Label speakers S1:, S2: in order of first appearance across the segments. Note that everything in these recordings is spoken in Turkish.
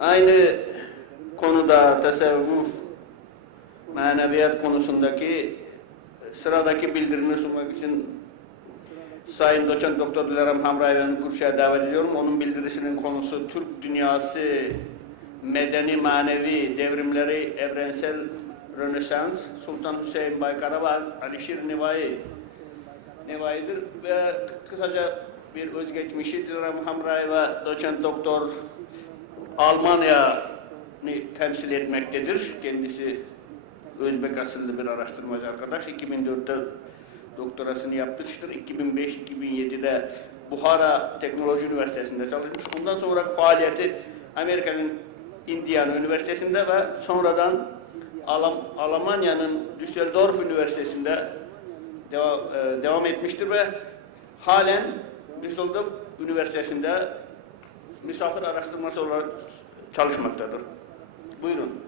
S1: Aynı konuda tasavvuf, maneviyat konusundaki sıradaki bildirimini sunmak için Sayın Doçent Doktor Dilarem Hamrayevi'nin kürsüye davet ediyorum. Onun bildirisinin konusu Türk dünyası medeni manevi devrimleri evrensel Rönesans Sultan Hüseyin Baykara ve Alişir Nivai Nivai'dir ve kısaca bir özgeçmişi Dilarem Hamrayeva Doçent Doktor Almanya'yı temsil etmektedir. Kendisi Özbek asıllı bir araştırmacı arkadaş. 2004'te doktorasını yapmıştır. 2005-2007'de Buhara Teknoloji Üniversitesi'nde çalışmış. Bundan sonra faaliyeti Amerika'nın Indiana Üniversitesi'nde ve sonradan Alm- Almanya'nın Düsseldorf Üniversitesi'nde devam, e, devam etmiştir ve halen Düsseldorf Üniversitesi'nde misafir araştırması olarak çalışmaktadır. Buyurun.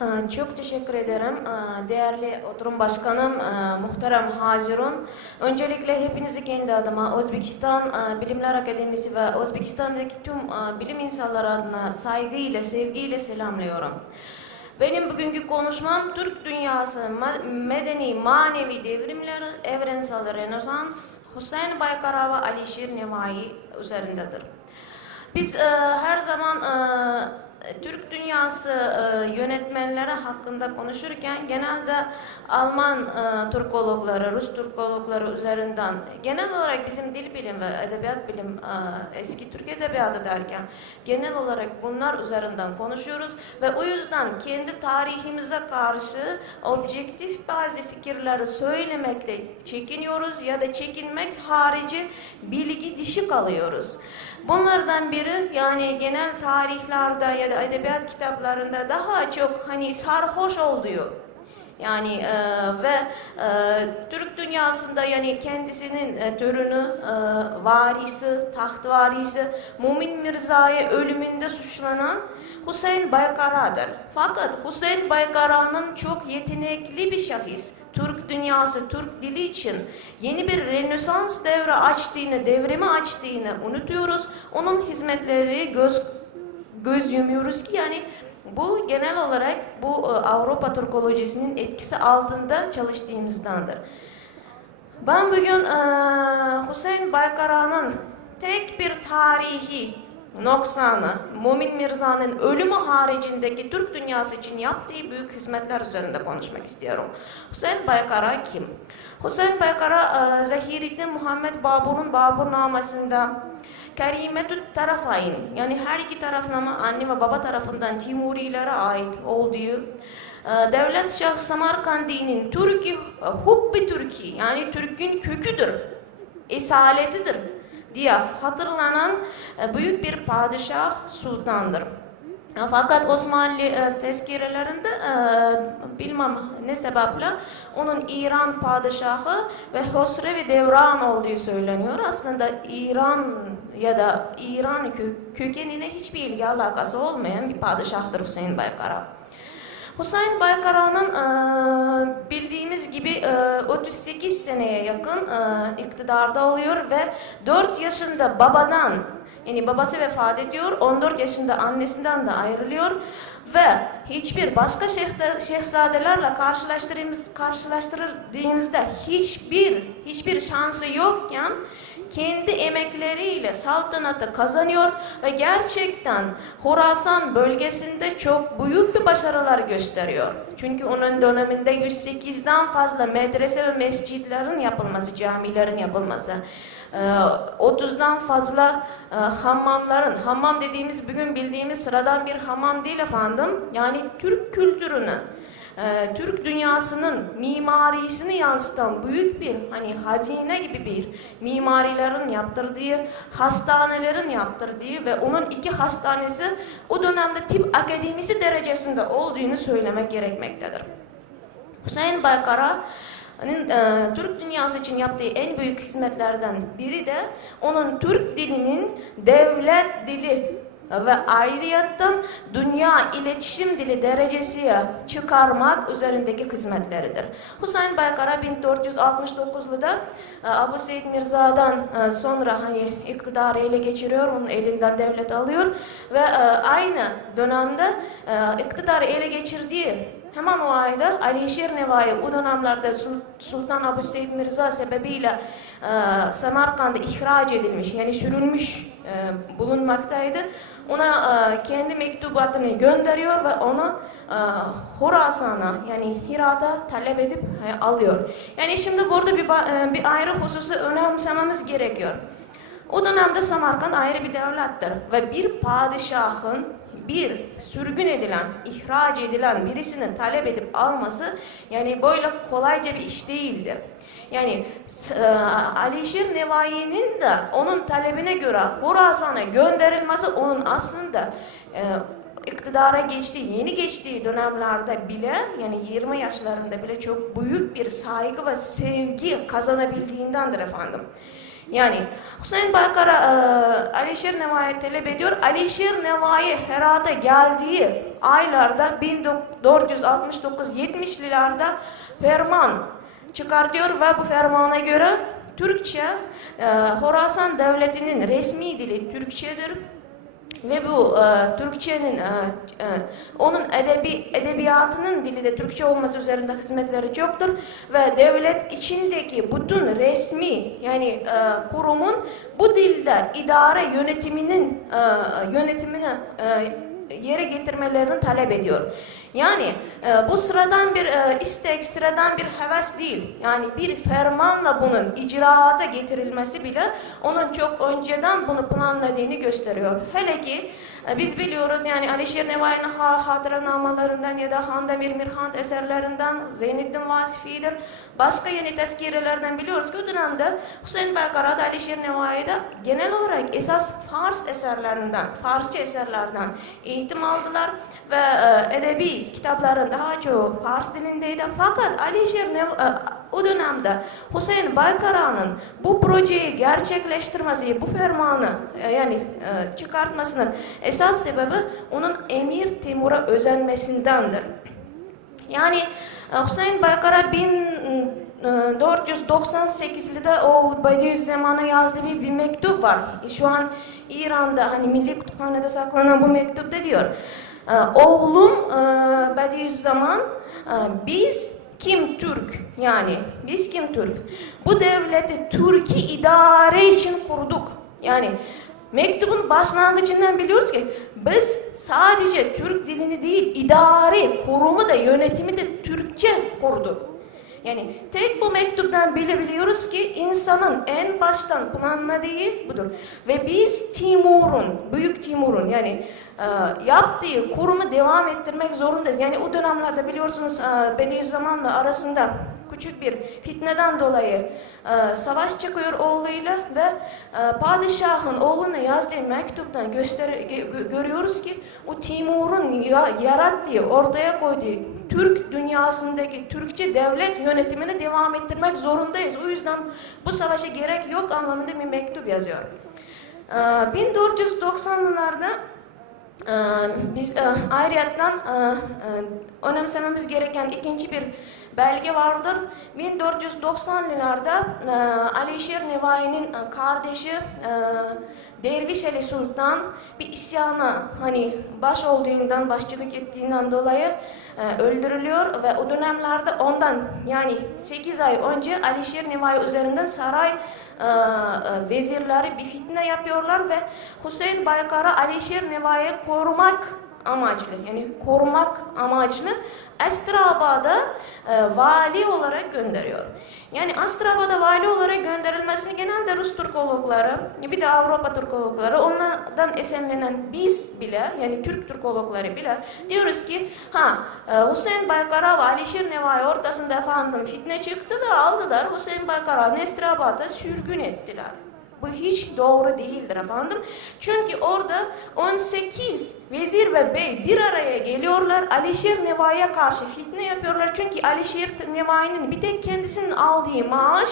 S2: Ee, Çok teşekkür ederim. Ee, Değerli oturum başkanım, e, muhterem Hazirun. Öncelikle hepinizi kendi adıma Özbekistan Bilimler Akademisi ve Özbekistan'daki tüm bilim insanları adına saygıyla, sevgiyle selamlıyorum. Benim bugünkü konuşmam Türk dünyası medeni manevi devrimleri, evrensel Rönesans, Hüseyin Baykara ve Alişir Nevai üzerindedir. Biz e, her zaman e, Türk dünyası e, yönetmenleri hakkında konuşurken genelde Alman e, Türkologları, Rus Türkologları üzerinden genel olarak bizim dil bilim ve edebiyat bilim e, eski Türk edebiyatı derken genel olarak bunlar üzerinden konuşuyoruz ve o yüzden kendi tarihimize karşı objektif bazı fikirleri söylemekte çekiniyoruz ya da çekinmek harici bilgi dışı kalıyoruz. Bunlardan biri yani genel tarihlerde ya da edebiyat kitaplarında daha çok hani sarhoş oluyor. Yani e, ve e, Türk dünyasında yani kendisinin e, türünü e, varisi, taht varisi Mumin Mirza'yı ölümünde suçlanan Hüseyin Baykara'dır. Fakat Hüseyin Baykara'nın çok yetenekli bir şahıs. Türk dünyası, Türk dili için yeni bir Rönesans devri açtığını, devrimi açtığını unutuyoruz. Onun hizmetleri göz göz yumuyoruz ki yani bu genel olarak bu e, Avrupa Türkolojisinin etkisi altında çalıştığımızdandır. Ben bugün e, Hüseyin Baykara'nın tek bir tarihi noksanı, Mumin Mirza'nın ölümü haricindeki Türk dünyası için yaptığı büyük hizmetler üzerinde konuşmak istiyorum. Hüseyin Baykara kim? Hüseyin Baykara e, Zahirettin Muhammed Babur'un Baburnamesinde Kerimetü tarafayn yani her iki tarafnama anne ve baba tarafından Timurilere ait olduğu e, Devlet Şah Samarkandi'nin Türkiye, Hubbi Türkiye yani Türk'ün köküdür, esaletidir diye hatırlanan e, büyük bir padişah sultandır. Fakat Osmanlı e, tezkirelerinde e, bilmem ne sebeple onun İran padişahı ve Hosrevi Devran olduğu söyleniyor. Aslında İran ya da İran kö kökenine hiçbir ilgi alakası olmayan bir padişahtır Hüseyin Baykara. Hüseyin Baykara'nın e, bildiğimiz gibi e, 38 seneye yakın e, iktidarda oluyor ve 4 yaşında babadan yani babası vefat ediyor, 14 yaşında annesinden de ayrılıyor ve hiçbir başka şehde- şehzadelerle karşılaştırdığımız karşılaştırdığımızda hiçbir hiçbir şansı yokken kendi emekleriyle saltanatı kazanıyor ve gerçekten Horasan bölgesinde çok büyük bir başarılar gösteriyor. Çünkü onun döneminde 108'den fazla medrese ve mescitlerin yapılması, camilerin yapılması, e, 30'dan fazla e, hammamların, hammam dediğimiz bugün bildiğimiz sıradan bir hamam değil efendim. Yani Türk kültürünü, e, Türk dünyasının mimarisini yansıtan büyük bir hani hazine gibi bir mimarilerin yaptırdığı, hastanelerin yaptırdığı ve onun iki hastanesi o dönemde tıp akademisi derecesinde olduğunu söylemek gerekmektedir. Hüseyin Baykara'nın e, Türk dünyası için yaptığı en büyük hizmetlerden biri de onun Türk dilinin devlet dili ve ayrıyeten dünya iletişim dili derecesiye çıkarmak üzerindeki hizmetleridir. Hüseyin Baykara 1469'da e, Abu Seyyid Mirza'dan e, sonra hani iktidarı ele geçiriyor, onun elinden devlet alıyor ve e, aynı dönemde iktidarı ele geçirdiği hemen o ayda Alişir Nevai o dönemlerde Sul- Sultan Abu Seyyid Mirza sebebiyle e, Semerkand'a ihraç edilmiş yani sürülmüş e, bulunmaktaydı. Ona e, kendi mektubatını gönderiyor ve onu e, Horasan'a yani Hirat'a talep edip e, alıyor. Yani şimdi burada bir, e, bir ayrı hususu önemsememiz gerekiyor. O dönemde Samarkand ayrı bir devlettir ve bir padişahın bir sürgün edilen, ihraç edilen birisinin talep edip alması yani böyle kolayca bir iş değildi. Yani e, Alişir Nevai'nin de onun talebine göre Horasan'a gönderilmesi onun aslında e, iktidara geçtiği, yeni geçtiği dönemlerde bile yani 20 yaşlarında bile çok büyük bir saygı ve sevgi kazanabildiğindendir efendim. Yani Hüseyin Baykara e, Alişir Nevai'ye talep ediyor. Alişir Nevai Herat'a geldiği aylarda 1469-70'lilerde ferman çıkartıyor ve bu fermana göre Türkçe e, Horasan devletinin resmi dili Türkçedir. Ve bu e, Türkçenin, e, e, onun edebi edebiyatının dili de Türkçe olması üzerinde hizmetleri çoktur. Ve devlet içindeki bütün resmi yani e, kurumun bu dilde idare yönetiminin e, yönetimini e, yere getirmelerini talep ediyor. Yani e, bu sıradan bir e, istek, sıradan bir heves değil. Yani bir fermanla bunun icraata getirilmesi bile onun çok önceden bunu planladığını gösteriyor. Hele ki e, biz biliyoruz yani Alişir Nevai'nin ha hatıranamallarından ya da Hande Mirmirhan eserlerinden Zeynettin Vasifi'dir. Başka yeni tezkirelerden biliyoruz ki o dönemde Hüseyin Belkara'da Alişir Nevai'de genel olarak esas Fars eserlerinden, Farsça eserlerden eğitim aldılar ve e, edebi kitapların daha çoğu Fars dilindeydi. Fakat Alişir Nev- e, o dönemde Hüseyin Baykara'nın bu projeyi gerçekleştirmesi, bu fermanı e, yani çıkartmasının esas sebebi onun Emir Timur'a özenmesindendir. Yani Hüseyin Baykara 1498'de o Bediüzzaman'a yazdığı bir, bir mektup var. Şu an İran'da hani Milli Kütüphane'de saklanan bu mektupta diyor. E, Oğlum e, Bediüzzaman e, biz kim Türk yani biz kim Türk? Bu devleti Türkiye idare için kurduk. Yani Mektubun başlangıcından biliyoruz ki biz sadece Türk dilini değil idari, kurumu da yönetimi de Türkçe kurduk. Yani tek bu mektuptan bile biliyoruz ki insanın en baştan planladığı budur. Ve biz Timur'un, Büyük Timur'un yani e, yaptığı kurumu devam ettirmek zorundayız. Yani o dönemlerde biliyorsunuz e, Bediüzzaman'la arasında küçük bir fitneden dolayı e, savaş çıkıyor oğluyla ve e, padişahın oğluna yazdığı mektuptan göster gö- görüyoruz ki o Timur'un ya- yarattığı, ortaya koyduğu Türk dünyasındaki Türkçe devlet yönetimini devam ettirmek zorundayız. O yüzden bu savaşa gerek yok anlamında bir mektup yazıyor. E, 1490'lılarda ee, biz e, e, e, önemsememiz gereken ikinci bir belge vardır. 1490'lılarda e, Alişir Nevai'nin e, kardeşi e, Derviş Ali Sultan bir isyana hani baş olduğundan, başçılık ettiğinden dolayı e, öldürülüyor ve o dönemlerde ondan yani 8 ay önce Alişir Nevai üzerinden saray e, e, vezirleri bir fitne yapıyorlar ve Hüseyin Baykar'a Alişir Nevai'yi korumak amaçlı yani korumak amaçlı Astrabad'a e, vali olarak gönderiyor. Yani Astrabad'a vali olarak gönderilmesini genelde Rus Türkologları bir de Avrupa Türkologları onlardan esinlenen biz bile yani Türk Türkologları bile diyoruz ki ha e, Hüseyin Baykar'a ve Alişir Nevai ortasında efendim fitne çıktı ve aldılar Hüseyin Baykar'a Nestrabad'a sürgün ettiler. Bu hiç doğru değildir efendim. Çünkü orada 18 vezir ve bey bir araya geliyorlar. Alişir Nevai'ye karşı fitne yapıyorlar. Çünkü Alişir Nevai'nin bir tek kendisinin aldığı maaş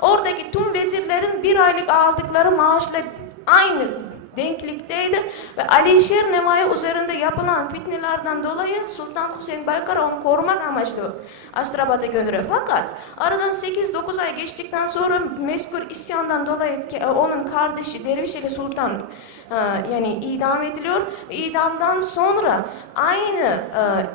S2: oradaki tüm vezirlerin bir aylık aldıkları maaşla aynı denklikteydi ve Alişer Nevai üzerinde yapılan fitnelerden dolayı Sultan Hüseyin Baykara onu korumak amaçlı Astrabat'a gönderiyor. Fakat aradan 8-9 ay geçtikten sonra mezkur isyandan dolayı ke- onun kardeşi Dervişeli Sultan e, yani idam ediliyor. İdamdan sonra aynı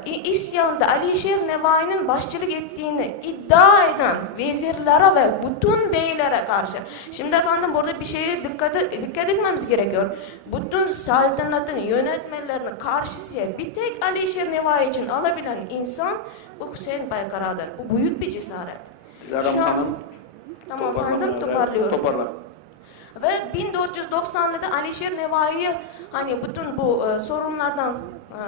S2: e, isyanda Alişer Nevai'nin başçılık ettiğini iddia eden vezirlere ve bütün beylere karşı. Şimdi efendim burada bir şeye dikkat, dikkat etmemiz gerekiyor. Bütün saltanatın yönetmelerinin karşısıya bir tek Alişer Nevai için alabilen insan bu Hüseyin Baykara'dır. Bu büyük bir cesaret. Şu an-
S1: Hanım.
S2: Tamam efendim toparlıyorum.
S1: Toparla.
S2: Ve 1490'lıda Alişer Nevai'yi hani bütün bu e, sorunlardan e,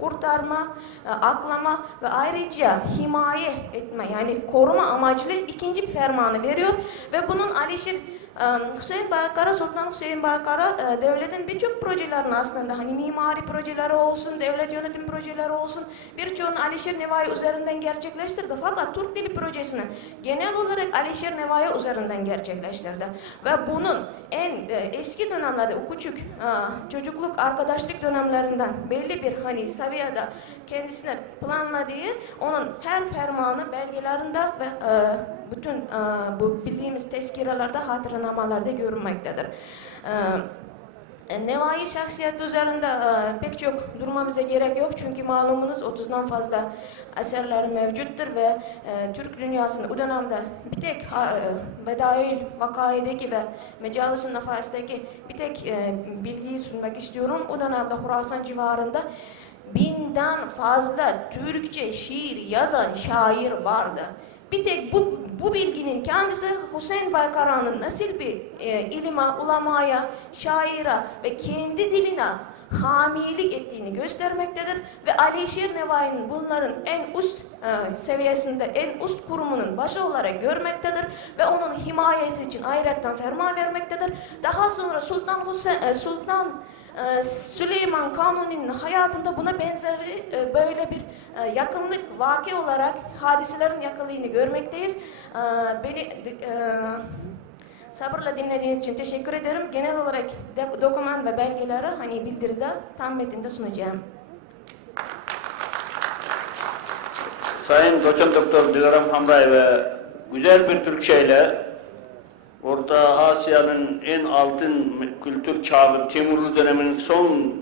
S2: kurtarma, e, aklama ve ayrıca himaye etme yani koruma amaçlı ikinci bir fermanı veriyor ve bunun Alişer e, Hüseyin Baykara, Sultan Hüseyin Baykara e, devletin birçok projelerini aslında hani mimari projeleri olsun, devlet yönetim projeleri olsun birçoğunu Alişer Nevai üzerinden gerçekleştirdi. Fakat Türk Dili projesini genel olarak Alişer Nevai üzerinden gerçekleştirdi. Ve bunun en eski dönemlerde o küçük çocukluk arkadaşlık dönemlerinden belli bir hani seviyede kendisine planladığı onun her fermanı belgelerinde ve bütün e, bu bildiğimiz tezkirelerde hatırlamalarda görünmektedir. E, e, Nevai şahsiyeti üzerinde e, pek çok durmamıza gerek yok çünkü malumunuz 30'dan fazla eserler mevcuttur ve Türk dünyasında o dönemde bir tek Bedail Vakai'deki ve Nefas'taki bir tek e, bilgiyi sunmak istiyorum. O dönemde Horasan civarında binden fazla Türkçe şiir yazan şair vardı. Bir tek bu, bu bilginin kendisi Hüseyin Baykara'nın nasıl bir e, ilime, ulamaya, şaira ve kendi diline hamilik ettiğini göstermektedir. Ve Alişir Nevai'nin bunların en üst e, seviyesinde, en üst kurumunun başı olarak görmektedir. Ve onun himayesi için ayrıca ferman vermektedir. Daha sonra Sultan, Hüseyin, e, Sultan Süleyman Kanuni'nin hayatında buna benzeri e, böyle bir e, yakınlık vaki olarak hadiselerin yakınlığını görmekteyiz. Ee, Beni e, sabırla dinlediğiniz için teşekkür ederim. Genel olarak doküman ve belgeleri hani bildiride tam metinde sunacağım.
S1: Sayın Doçent Doktor Dilaram Hamray ve güzel bir Türkçeyle Orta Asya'nın en altın kültür çağı Timurlu döneminin son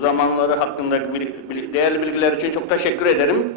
S1: zamanları hakkındaki bil- değerli bilgiler için çok teşekkür ederim.